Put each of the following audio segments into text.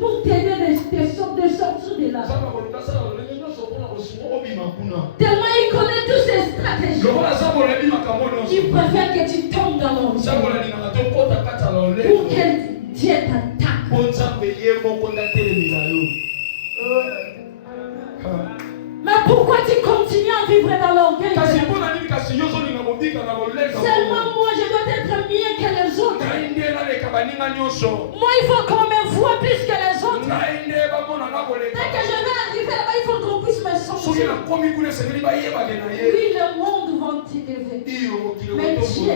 pour t'aider de sortir de là. Tellement il connaît toutes ses stratégies. Il préfère que tu tombes dans l'enfer pour que Dieu t'attaque. Mais pourquoi tu continues à vivre dans l'orgueil? Seulement moi je dois être mieux que les autres. Moi il faut qu'on me voie plus que les autres. Dès que je vais arriver là-bas, il faut qu'on puisse me sentir. Oui, le monde va t'élever. Mais Dieu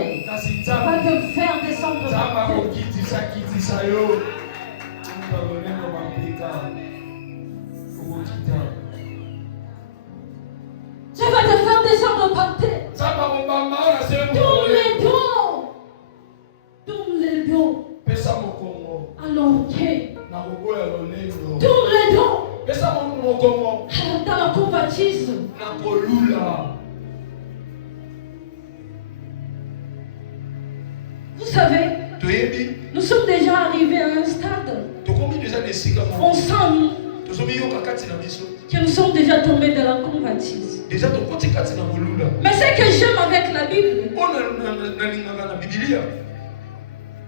va te faire descendre par terre. Dieu va te faire descendre par terre. Tourne les dos. Tourne les dos. À l'orgueil. Tourne les dos. Dans la convoitise. Vous savez, nous sommes déjà arrivés à un stade. On sent que nous sommes déjà tombés dans la convoitise. Mais ce que j'aime avec la Bible,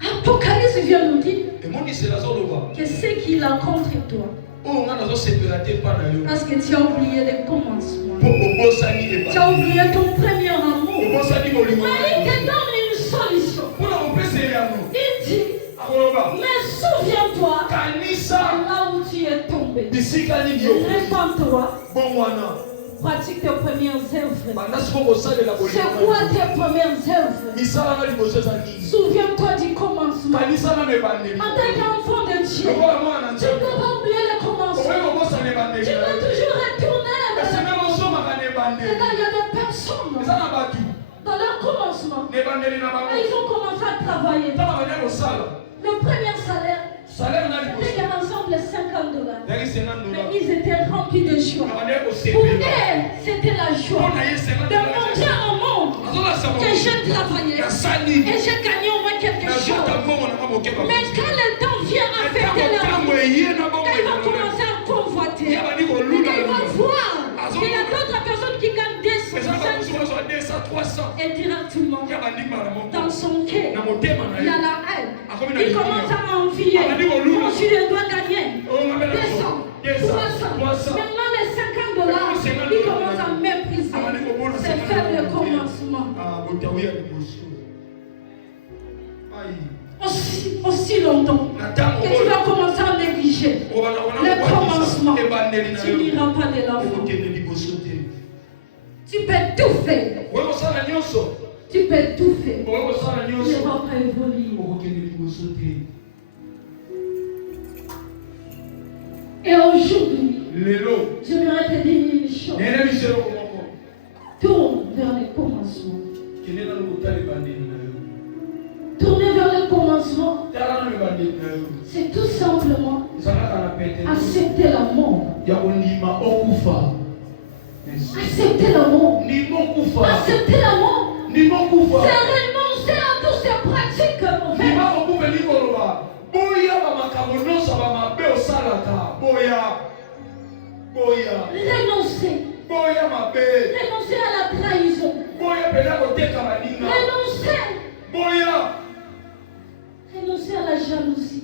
Apocalypse vient nous dire que ce qu'il a contre toi, parce que tu as oublié les commencements, tu as oublié ton premier amour. Mais il te donne une solution. Il dit, mais souviens-toi là où tu es tombé. Répands-toi. Pratique tes premières œuvres. C'est quoi tes premières œuvres? Souviens-toi du commencement. En tant qu'enfant de Dieu, tu ne peux pas oublier le commencement. Tu dois toujours retourner. Il y a des personnes dans leur commencement. Ils ont commencé à travailler. Le premier salaire, c'était ensemble $50. Mais ils étaient remplis de joie. Pour eux, c'était la joie de montrer au monde que j'ai travaillé et j'ai gagné au moins quelque chose. Mais quand le temps vient affecter leur vie, quand ils vont commencer à convoiter, quand ils vont voir qu'il y a d'autres personnes qui gagnent 200, 500, 300, et directement dans son cœur, il y a la haine. Il commence à envier. Moi, je dois gagner 200, 300. Maintenant, les $50, il commence à mépriser. C'est faire le commencement. Aussi longtemps que tu vas commencer à négliger le commencement, tu n'iras pas de l'avant. Tu peux tout faire. Tu peux tout faire. Tu ne vas pas évoluer. Et aujourd'hui, j'aimerais te dire une chose. Tourne vers le commencement. Tourner vers le commencement, c'est tout simplement accepter la mort. Accepter la mort. Accepter la mort. C'est renoncer à toutes ces pratiques mauvaises. Renoncer. Renoncer à la trahison. Renoncer. Renoncer à la jalousie.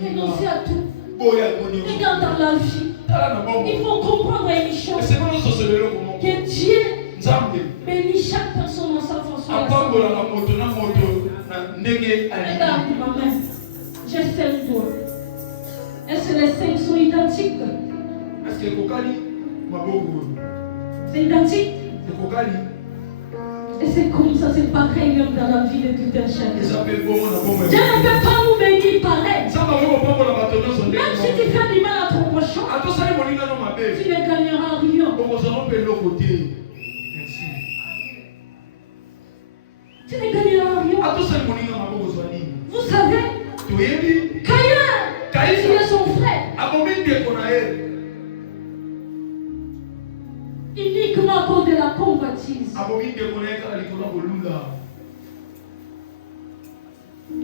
Renoncer à tout. Regarde dans la vie. Il faut comprendre une chose. Que Dieu bénit chaque personne dans sa façon. Regarde ma main. J'ai 5 doigts. Est-ce que les 5 sont identiques? C'est identique? Et c'est comme ça, c'est pareil même dans la vie de tout un chacun. Dieu ne peut pas nous bénir pareil. Même si tu fais du mal à ton prochain, tu ne gagneras rien. Tu ne gagneras rien. Vous savez, Caïn, il est son frère. Uniquement à cause de la convoitise.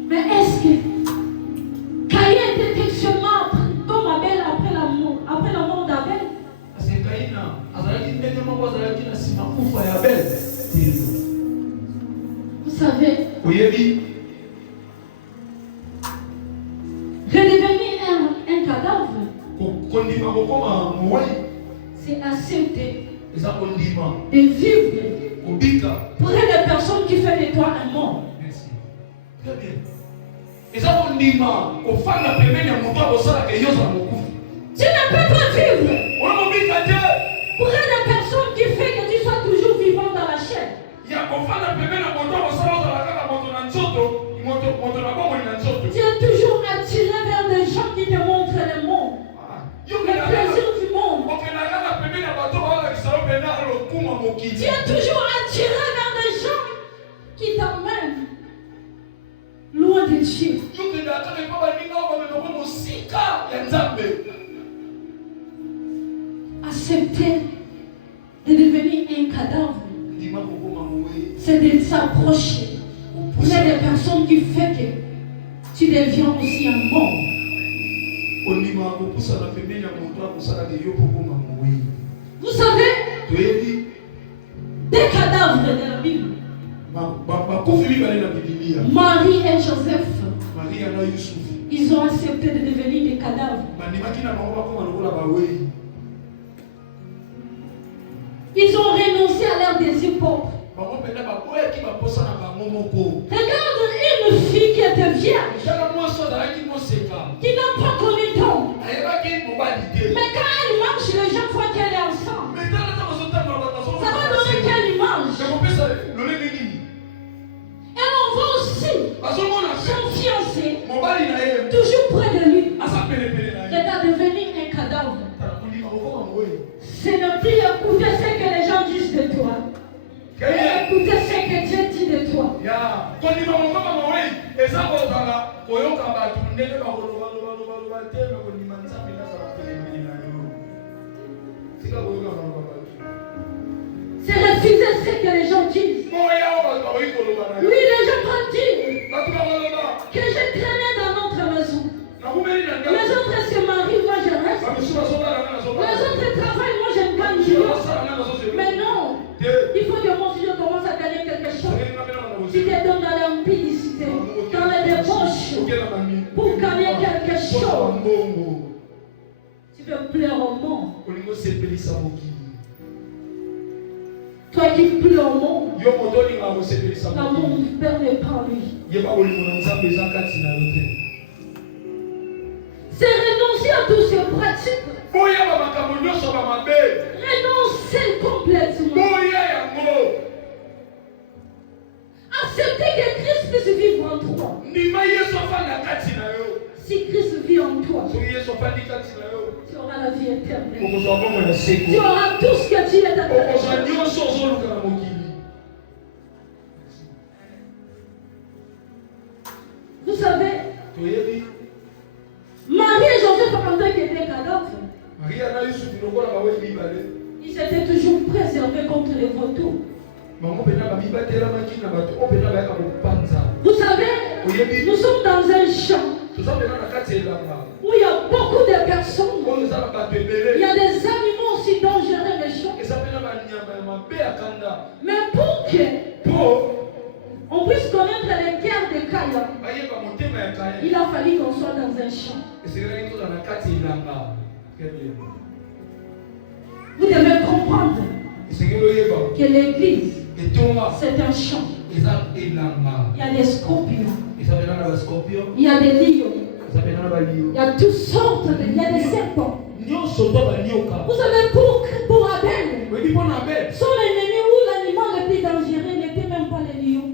Mais est-ce que Caïn Redevenir un cadavre, c'est accepter de vivre pour une personne qui fait de toi un mort. Merci. Très bien. Tu ne peux pas vivre pour une personne qui fait que tu sois toujours vivant dans la chair. Tu es toujours attiré vers des gens qui te montrent le monde, le plaisir du monde. Tu es toujours attiré vers des gens qui t'emmènent loin de Dieu. Accepter de devenir un cadavre, c'est de s'approcher de des personnes qui font que tu deviens aussi un mort. Vous savez, des cadavres de la Bible, Marie et Joseph, ils ont accepté de devenir des cadavres. Ils ont renoncé à leur désir propre. Regarde une fille qui était vierge, qui n'a pas connu d'homme. Mais quand elle marche, les gens voient qu'elle est ensemble. Ça va donner quelle image? Et on voit aussi son fiancé, toujours près de lui, qui est devenu un cadavre. Ce n'est plus écouter ce que les gens disent de toi. Écoutez ce que Dieu dit de toi. C'est refuser ce que les gens disent. Oui, les gens vont dire que j'ai traîné dans notre maison. Les autres se marient, moi je reste. Les autres travaillent, moi je gagne mieux. Mais non, il faut que mon Dieu commence à gagner quelque chose. Tu te donnes dans l'impudicité, dans les débauches, pour gagner quelque chose. Tu veux plaire au monde. Toi qui pleures au monde, l'amour du Père n'est pas lui. C'est renoncer à toutes ces pratiques. Renoncer complètement. Accepter que Christ puisse vivre en toi. Si Christ vit en toi, tu auras la vie éternelle. Tu auras tout ce que tu es dans ta vie. Vous savez, Marie et Joseph, pendant qu'ils étaient cadavres, ils étaient toujours préservés contre les vautours. Vous savez, nous sommes dans un champ où il y a beaucoup de personnes. Il y a des animaux aussi dangereux, méchants. Mais pour qu'on puisse connaître les guerres de Kaya, il a fallu qu'on soit dans un champ. Vous devez comprendre que l'église, c'est un champ. Il y a des scorpions. Il y a des lions. Il y a toutes sortes de... Il y a des serpents. Vous savez, pour Abel, son ennemi ou l'animal le plus dangereux n'était même pas le lion.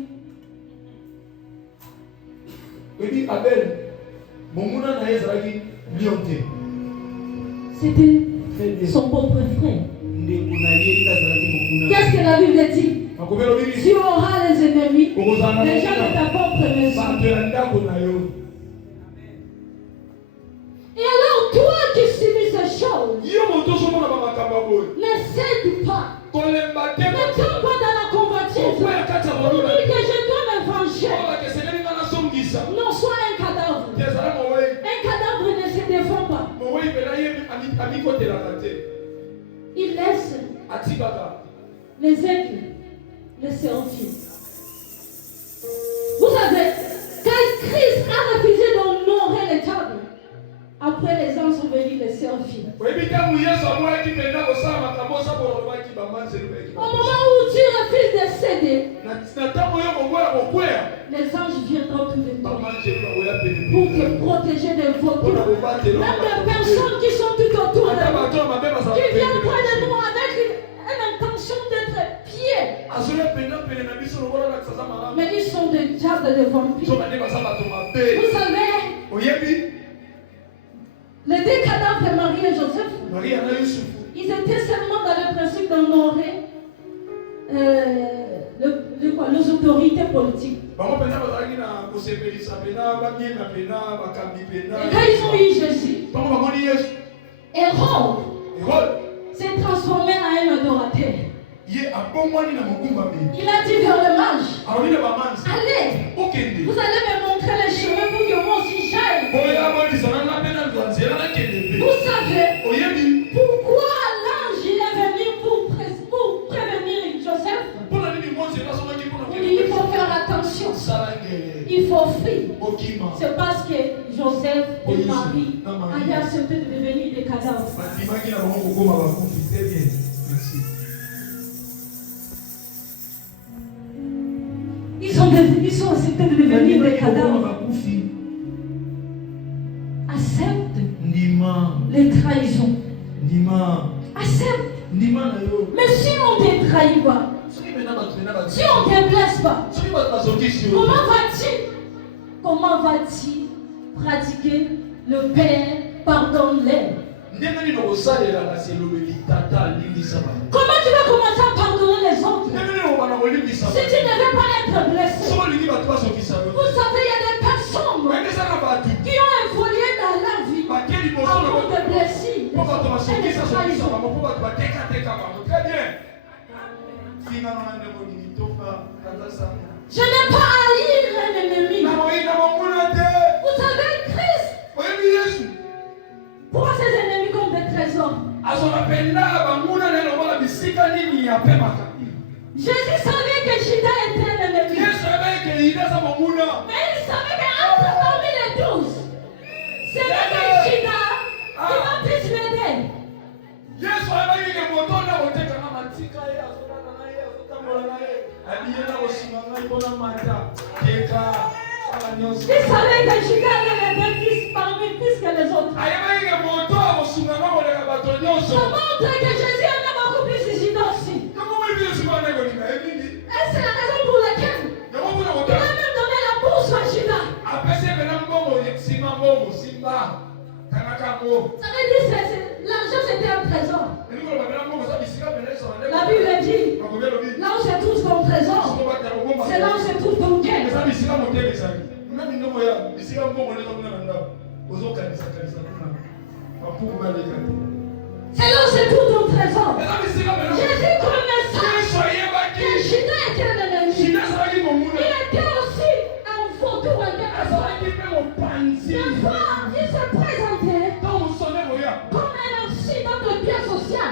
C'était son propre frère. Qu'est-ce que la Bible dit? Tu auras les ennemis, les gens de ta propre maison. Et alors, toi qui subis ces choses, ne cède pas. Ne tombe pas dans la convoitise. Dis que je dois me venger. Non, sois un cadavre. Un cadavre ne se défend pas. Il laisse les aigles le servir. Vous Vous savez, quand Christ a refusé d'honorer les tables, après les gens sont venus les servir. Au moment où tu refuses de céder, les anges viendront tout de toi pour te protéger des vautours. Même des personnes qui sont tout autour de nous, qui viennent près de nous avec une intention d'être pieds. Mais ils sont des diables, des vampires. Vous savez, les deux cadavres de Marie et Joseph, ils étaient seulement dans le principe d'honorer les autorités politiques. Et quand ils ont eu Jésus, Hérode s'est transformé en un adorateur. Il a dit vers le mage, allez, vous allez me montrer les chemins pour que moi aussi j'aille. Vous savez pourquoi l'ange est venu pour prévenir Joseph? Il faut faire attention. Il faut fuir. C'est parce que Joseph et Marie avaient accepté de devenir des cadavres. Ils sont acceptés de devenir des cadavres. Accepte les trahisons. Accepte. Mais si on ne te trahit pas, si on ne te blesse pas, comment vas-tu pratiquer le Père pardonne-les? Comment tu vas commencer à pardonner les autres si tu ne veux pas être blessé? Vous savez, il y a des personnes qui ont évolué dans leur vie à cause de blessures et de trahisons. Je n'ai pas à haïr un ennemi. Vous savez, Christ prend ses ennemis comme des trésors. Jésus savait que Judas était un ennemi. Mais il savait qu'entre parmi les 12, c'est le Judas qui va plus l'aider. Il savait que Judas allait l'aider plus que les autres. Ça montre que Jésus aimait beaucoup plus Judas aussi. Et c'est la raison pour laquelle il a même donné la bourse à Judas. Ça veut dire que l'argent c'était un trésor. La Bible dit, là où se trouve ton trésor, c'est là où se trouve ton cœur. C'est là où se trouve ton trésor. Jésus connaissait que Judas était un ennemi. Il était aussi un vautour, en quelque sorte. Des fois, il se présentait comme un incident de bien social.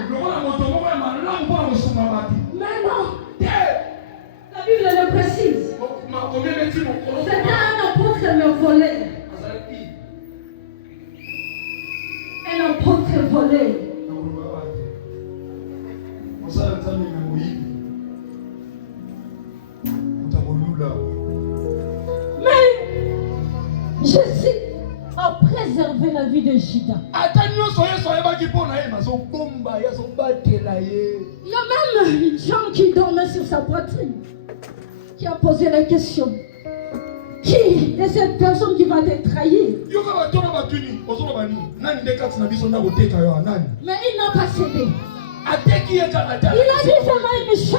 Mais non, la Bible le précise. C'était un apôtre me volé. Un apôtre volé. Mais Jésus a préservé la vie de Judas. Il y a même Jean qui dormait sur sa poitrine, qui a posé la question. Qui est cette personne qui va te trahir? Mais il n'a pas cédé. Il a dit seulement une chose, que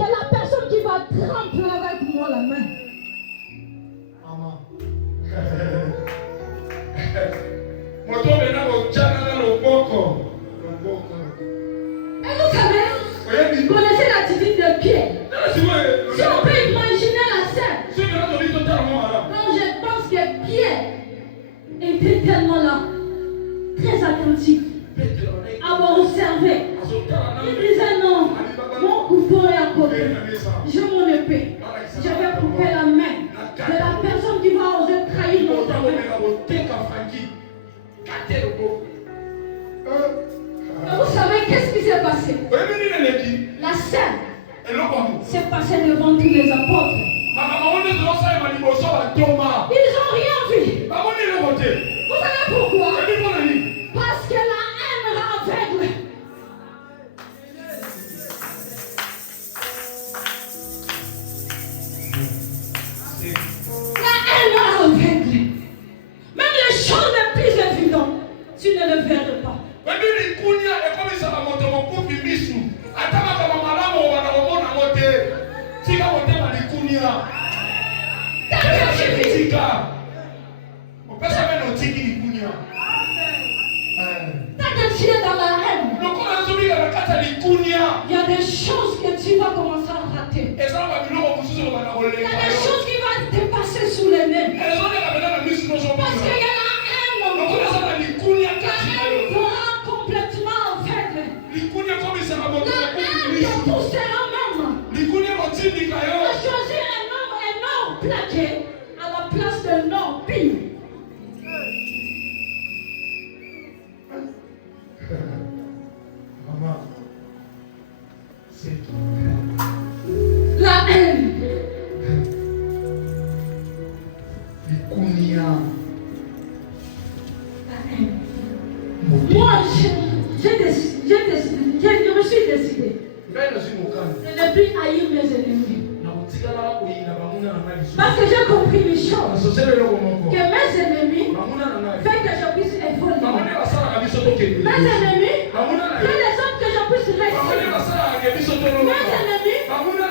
la personne qui va tremper avec moi la main. Et vous savez, vous connaissez l'attitude de Pierre. Si on peut imaginer la scène. Donc je pense que Pierre était tellement là, très attentif, à observer. Il disait non, mon couteau est à côté, j'ai mon épée, je vais couper la main verrai pas. Tant que tu es dans la haine, il y a des choses que tu vas commencer à rater. Il y a des choses qui vont te passer sous les nez. Parce qu'il y a la haine en toi. La haine sera complètement aveugle. La haine te poussera même à choisir un homme plaqué à la place d'un homme pire. Maman, c'est la haine. Moi, je me suis décidé de ne plus haïr mes ennemis. Parce que j'ai compris une chose, que mes ennemis fait que je puisse évoluer. Mes ennemis fait les autres que je puisse rester. Mes ennemis fait en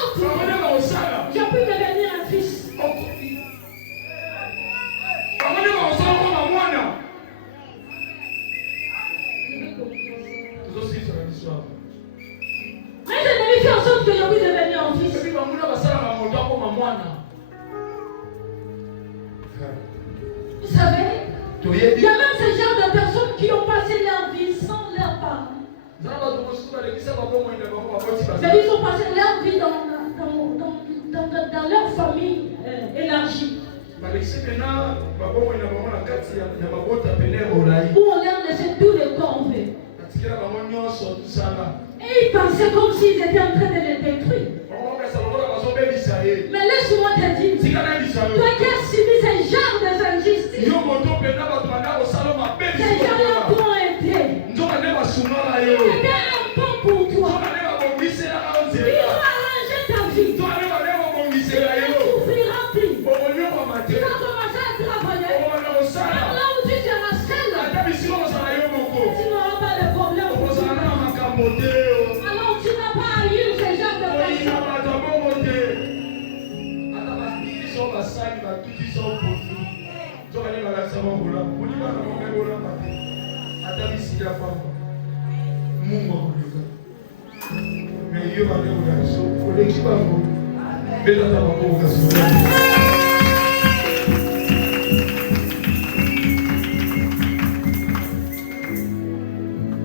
sorte que je puisse devenir un fils. Mes ennemis font en sorte que je puisse devenir un fils. Vous savez, il y a même ce genre de personnes qui ont passé leur vie sans leurs parents. Mais ils ont passé leur vie dans leur famille élargie. Où on leur laissait tous les corvées. Et ils pensaient comme s'ils étaient en train de les détruire. Mais laisse-moi te dire, toi qui as subi ce genre d'injustice, ces gens-là t'ont aidé. C'était un pont pour toi. Ils ont arrangé ta vie. Tu ne souffriras plus. Tu vas commencer à travailler. Alors là où tu seras seul, tu n'auras pas de problème. Alors tu n'as pas à eu ce genre de personnes.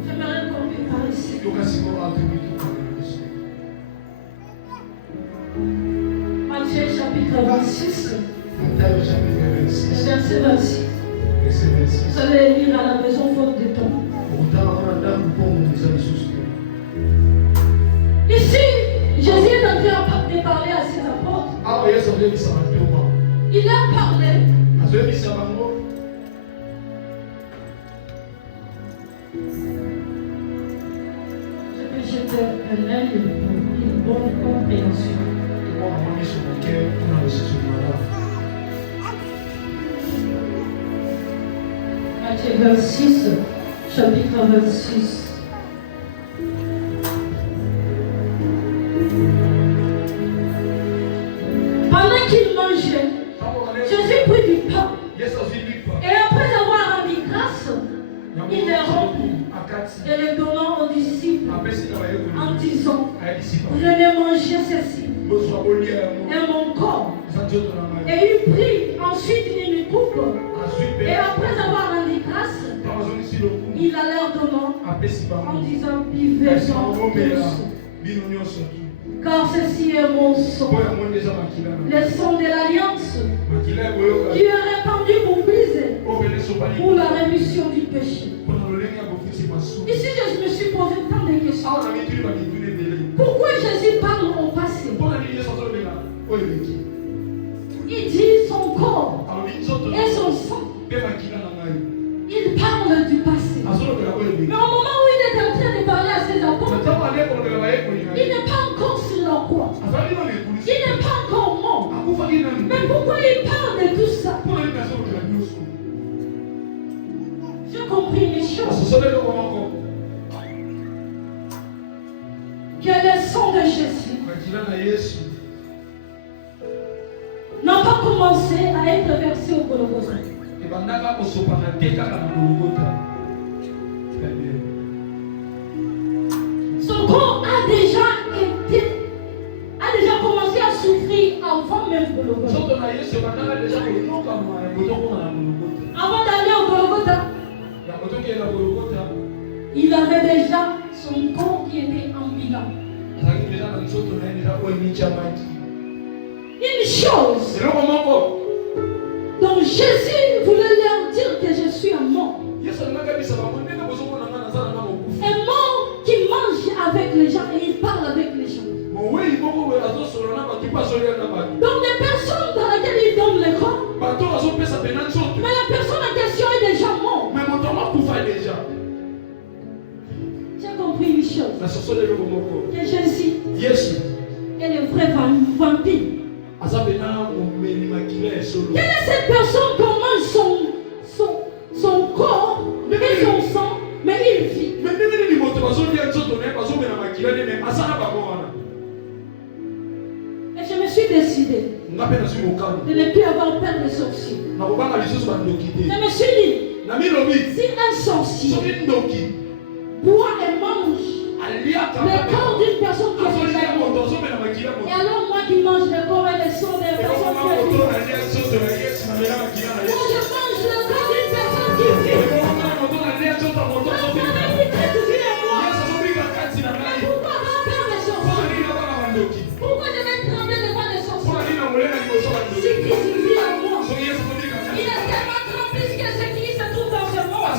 J'aimerais conclure par ici. Matthieu chapitre 26, verset 26. Vous allez lire à la maison faute de temps. Ici, Jésus est en train de parler à ses apôtres. Il a parlé. Je peux jeter un œil pour une bonne compréhension. Matthieu 26, chapitre 26. Pendant qu'il mangeait, Jésus prit du pain. Et après avoir rendu grâce, il les rompit et les donnant aux disciples en disant, prenez manger ceci et mon corps. Et il prit ensuite une coupe. Et après avoir rendu grâce, il la leur donnant en disant, buvez-en tous. Car ceci est mon sang, le sang de l'alliance, qui est répandu pour briser, pour la rémission du péché. Ici, je me suis posé tant de questions. Pourquoi Jésus parle au passé? Il dit son corps et son sang. Il parle du passé. Mais au moment où il est en train de parler à ses apôtres, il n'est pas encore sur la croix. Il n'est pas encore mort. Mais pourquoi il parle de tout ça? J'ai compris chose. Que le sang de Jésus n'a pas commencé à être versé au Golgotha. Son corps a déjà commencé à souffrir avant même Golgotha. Avant d'aller au Golgotha, il avait déjà son corps qui était ambulant. Une chose dont Jésus voulait leur dire que je suis un mort. Un mort qui mange avec les gens et il parle avec les gens. Donc des personnes dans lesquelles il donne le corps, mais la personne en question est déjà morte. Tu as compris une chose, que Jésus est le vrai vampire. Quelle est cette personne qui mange son corps et son sang, mais il vit? Et je me suis décidé de ne plus avoir peur des sorciers. Je me suis dit, si un sorcier boit et mange le corps d'une personne qui est déjà morte, et alors moi qui mange le corps et le sang des personnes qui sont mortes, moi je mange le corps d'une personne qui vit. Pourquoi avoir peur des sorciers? Pourquoi je vais trembler devant les sorciers? Si Christ vit en moi, il est tellement grand plus que ce qui se trouve dans ce monde.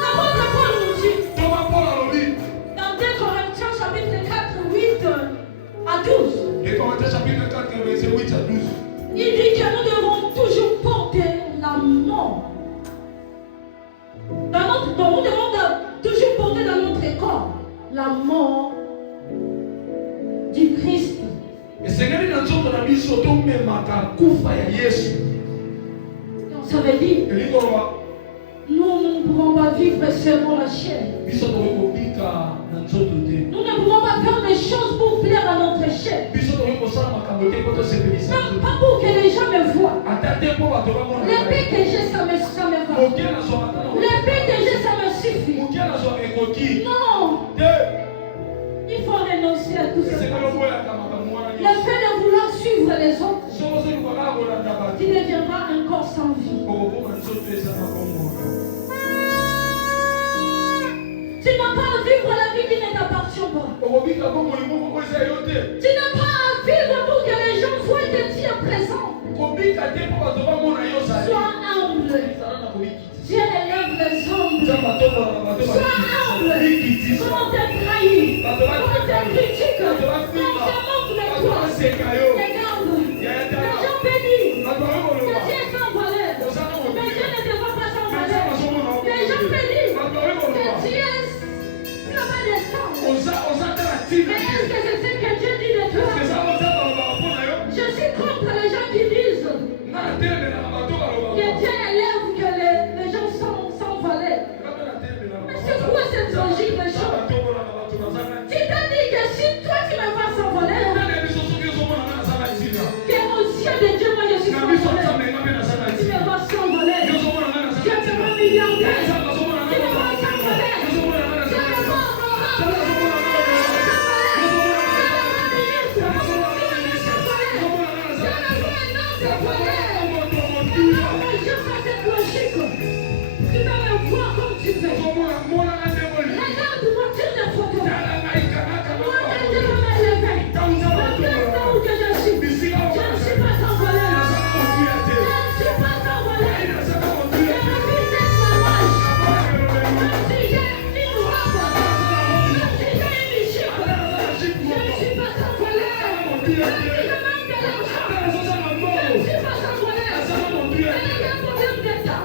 L'apôtre Paul nous dit dans 2 Corinthiens chapitre 4, 8 à 12. 2 Corinthiens chapitre 4, verset 8 à 12. Il dit que nous devons toujours porter la mort. Nous devons toujours porter dans notre corps la mort du Christ. Et ça veut dire nous ne pouvons pas vivre selon la chair. Nous ne pouvons pas faire des choses pour plaire à notre chair. Même pas pour que les gens me voient. L'épée que j'ai, ça me va. L'épée que j'ai, ça me suffit. Non. Il faut renoncer à tout ça. Le fait de vouloir suivre les autres, tu deviendras un corps sans vie. Tu n'as pas à vivre la vie qui ne t'appartient pas. Tu n'as pas à vivre pour que les gens voient que tu es présent. Sois humble. Dieu élève les hommes. Sois humble. Quand on te trahit, quand on te critique, quand on te manque de toi, regarde. Les gens bénissent. Que Dieu est sans valeur. Mais Dieu ne te voit pas sans valeur. Les gens bénissent. Que Dieu n'a pas de sang. Mais est-ce que c'est ce que Dieu dit de toi? Je suis contre les gens qui disent que Dieu élève que les gens sont sans valeur. Mais c'est quoi cette logique de choses? Tu t'as dit que si toi tu me vois sans valeur, que aux yeux de Dieu, moi je suis sans valeur. Tu me vois sans valeur. Je te vois milliardaire. Tu me vois sans valeur. Je me vois honorable. Tu vas me voir comme tu veux. Regarde-moi sur les photos. Moi, quand je veux m'élever, regarde où que je suis. Je ne suis pas sans valeur. Je ne suis pas sans valeur. Je refuse cette marche. Même si j'ai une robe, même si j'ai une jupe, je ne suis pas sans valeur. Même si je manque de l'argent, je ne suis pas sans valeur. Je n'ai pas de problème d'état.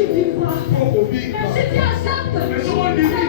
tu vivras. Mais si tu acceptes,